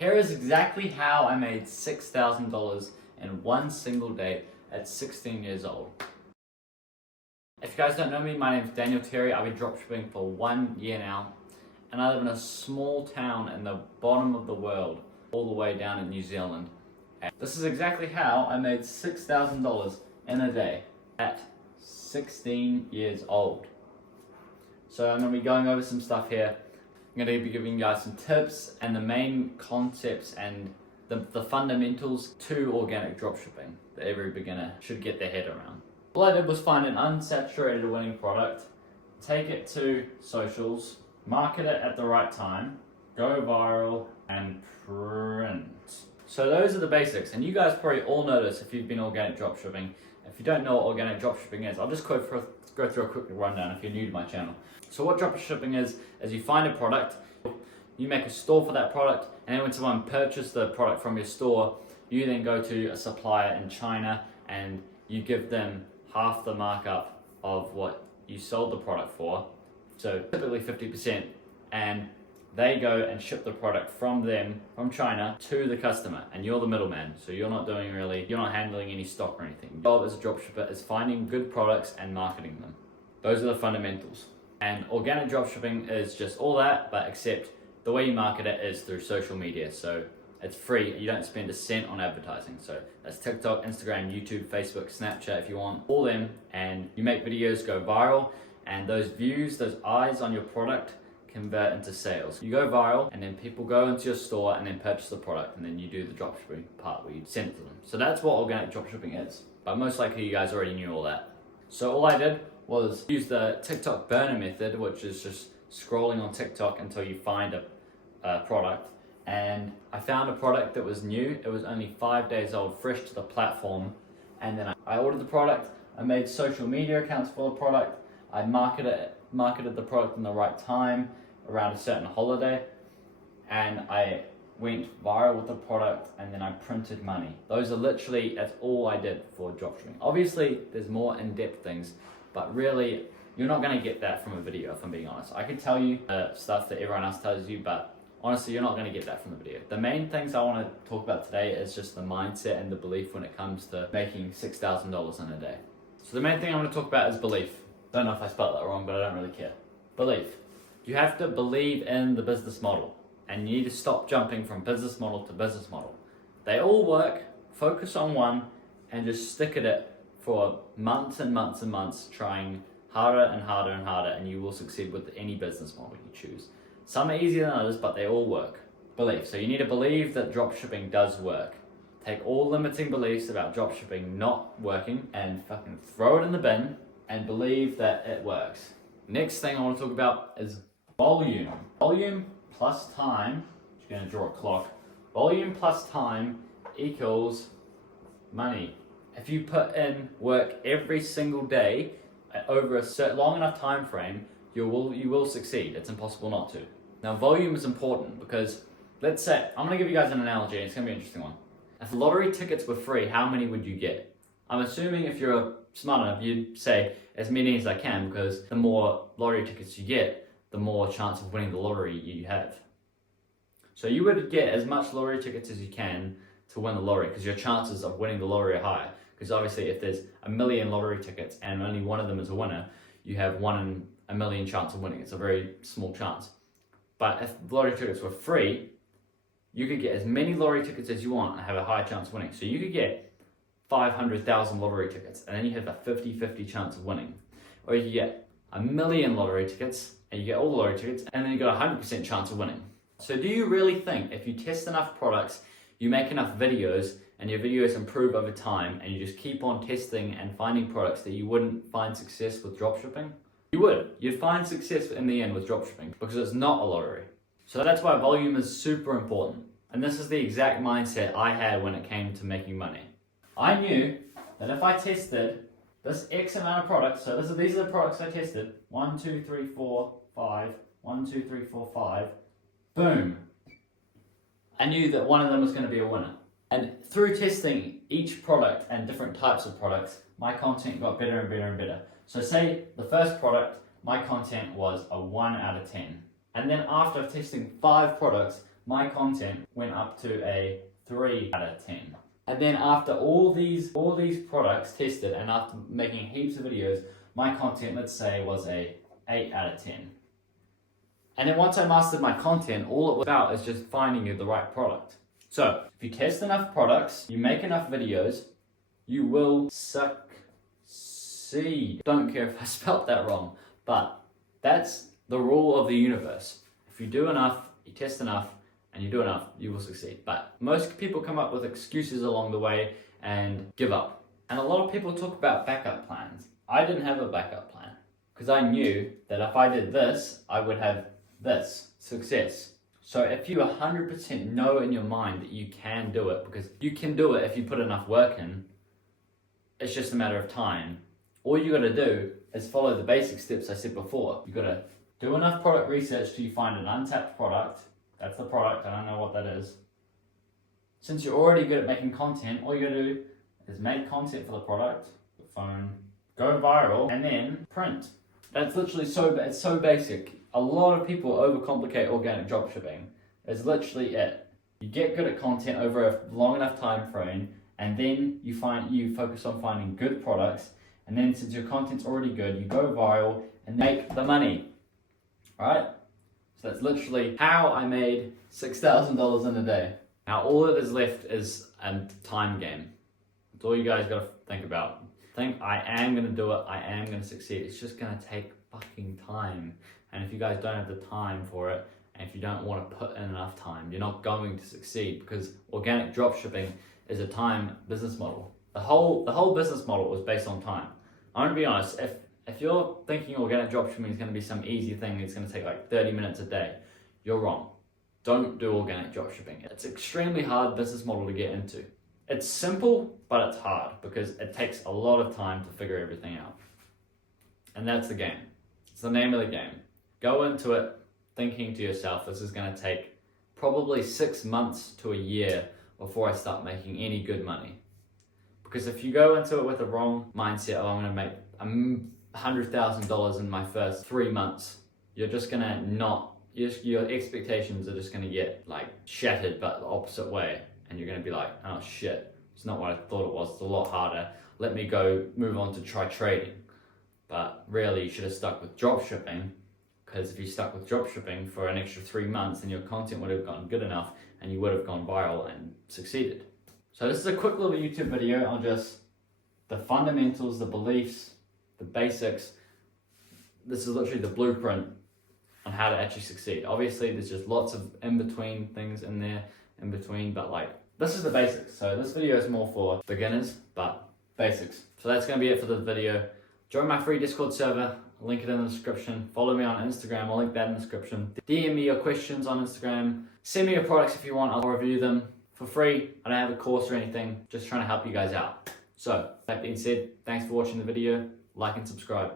Here is exactly how I made $6,000 in one single day at 16 years old. If you guys don't know me, my name is Daniel Terry. I've been dropshipping for 1 year now, and I live in a small town in the bottom of the world, all the way down in New Zealand. And this is exactly how I made $6,000 in a day at 16 years old. So I'm going to be going over some stuff here. I'm going to be giving you guys some tips and the main concepts and the fundamentals to organic dropshipping that every beginner should get their head around. All I did was find an unsaturated winning product, take it to socials, market it at the right time, go viral, and print. So those are the basics, and you guys probably all know this if you've been organic dropshipping. If you don't know what organic dropshipping is, I'll just go through a quick rundown if you're new to my channel. So what dropshipping is you find a product, you make a store for that product, and then when someone purchases the product from your store, you then go to a supplier in China and you give them half the markup of what you sold the product for, so typically 50%, and they go and ship the product from China to the customer, and you're the middleman, so you're not handling any stock or anything. Your job as a dropshipper is finding good products and marketing them. Those are the fundamentals. And organic dropshipping is just all that, but except the way you market it is through social media. So it's free, you don't spend a cent on advertising. So that's TikTok, Instagram, YouTube, Facebook, Snapchat if you want, all them, and you make videos go viral, and those views, those eyes on your product convert into sales. You go viral, and then people go into your store and then purchase the product, and then you do the dropshipping part where you send it to them. So that's what organic dropshipping is. But most likely you guys already knew all that. So all I did was use the TikTok burner method, which is just scrolling on TikTok until you find a product. And I found a product that was new. It was only 5 days old, fresh to the platform. And then I ordered the product. I made social media accounts for the product. I marketed the product in the right time around a certain holiday. And I went viral with the product, and then I printed money. That's all I did for dropshipping. Obviously, there's more in-depth things, but really, you're not gonna get that from a video, if I'm being honest. I can tell you stuff that everyone else tells you, but honestly, you're not gonna get that from the video. The main things I wanna talk about today is just the mindset and the belief when it comes to making $6,000 in a day. So the main thing I'm gonna talk about is belief. Don't know if I spelled that wrong, but I don't really care. Belief. You have to believe in the business model, and you need to stop jumping from business model to business model. They all work, focus on one, and just stick at it for months and months and months, trying harder and harder and harder, and you will succeed with any business model you choose. Some are easier than others, but they all work. Belief. So you need to believe that dropshipping does work. Take all limiting beliefs about dropshipping not working and fucking throw it in the bin and believe that it works. Next thing I want to talk about is volume. Volume plus time, just going to draw a clock. Volume plus time equals money. If you put in work every single day over a long enough time frame, you will succeed. It's impossible not to. Now, volume is important because, let's say, I'm going to give you guys an analogy, and it's going to be an interesting one. If lottery tickets were free, how many would you get? I'm assuming if you're smart enough, you'd say as many as I can, because the more lottery tickets you get, the more chance of winning the lottery you have. So you would get as much lottery tickets as you can to win the lottery, because your chances of winning the lottery are higher. Because obviously if there's 1 million lottery tickets and only one of them is a winner, you have 1 in a million chance of winning. It's a very small chance. But if lottery tickets were free, you could get as many lottery tickets as you want and have a high chance of winning. So you could get 500,000 lottery tickets, and then you have a 50-50 chance of winning. Or you could get 1 million lottery tickets, and you get all the lottery tickets, and then you got a 100% chance of winning. So do you really think if you test enough products, you make enough videos, and your videos improve over time, and you just keep on testing and finding products, that you wouldn't find success with dropshipping? You would. You'd find success in the end with dropshipping, because it's not a lottery. So that's why volume is super important. And this is the exact mindset I had when it came to making money. I knew that if I tested this X amount of products, so these are the products I tested, 1, 2, 3, 4, 5, 1, 2, 3, 4, 5, boom. I knew that one of them was going to be a winner. And through testing each product and different types of products, my content got better and better and better. So say the first product, my content was a 1 out of 10. And then after testing 5 products, my content went up to a 3 out of 10. And then after all these products tested and after making heaps of videos, my content, let's say, was a 8 out of 10. And then once I mastered my content, all it was about is just finding you the right product. So if you test enough products, you make enough videos, you will succeed. Don't care if I spelt that wrong, but that's the rule of the universe. If you do enough, you test enough, and you do enough, you will succeed. But most people come up with excuses along the way and give up. And a lot of people talk about backup plans. I didn't have a backup plan because I knew that if I did this, I would have this success. So if you 100% know in your mind that you can do it, because you can do it if you put enough work in, it's just a matter of time. All you gotta do is follow the basic steps I said before. You gotta do enough product research till you find an untapped product. That's the product, I don't know what that is. Since you're already good at making content, all you gotta do is make content for the product, the phone, go viral, and then print. That's literally it's so basic. A lot of people overcomplicate organic dropshipping. It's literally it. You get good at content over a long enough time frame, and then you focus on finding good products, and then since your content's already good, you go viral and make the money. Alright? So that's literally how I made $6,000 in a day. Now all that is left is a time game. That's all you guys gotta think about. Think, I am gonna do it, I am gonna succeed. It's just gonna take fucking time. And if you guys don't have the time for it, and if you don't want to put in enough time, you're not going to succeed, because organic dropshipping is a time business model. The whole business model is based on time. I'm gonna be honest, if you're thinking organic dropshipping is gonna be some easy thing, it's gonna take like 30 minutes a day, you're wrong. Don't do organic dropshipping. It's an extremely hard business model to get into. It's simple, but it's hard because it takes a lot of time to figure everything out. And that's the game. It's the name of the game. Go into it thinking to yourself, this is going to take probably 6 months to a year before I start making any good money. Because if you go into it with the wrong mindset of I'm going to make $100,000 in my first 3 months, you're just going to your expectations are just going to get like shattered, but the opposite way. And you're going to be like, oh shit, it's not what I thought it was. It's a lot harder. Let me go move on to try trading. But really, you should have stuck with dropshipping, because if you stuck with dropshipping for an extra 3 months, then your content would have gotten good enough and you would have gone viral and succeeded. So this is a quick little YouTube video on just the fundamentals, the beliefs, the basics. This is literally the blueprint on how to actually succeed. Obviously, there's just lots of in-between things in there, but like, this is the basics. So this video is more for beginners, but basics. So that's going to be it for this video. Join my free Discord server, I'll link it in the description. Follow me on Instagram, I'll link that in the description. DM me your questions on Instagram. Send me your products if you want, I'll review them for free. I don't have a course or anything, just trying to help you guys out. So, that being said, thanks for watching the video, like and subscribe.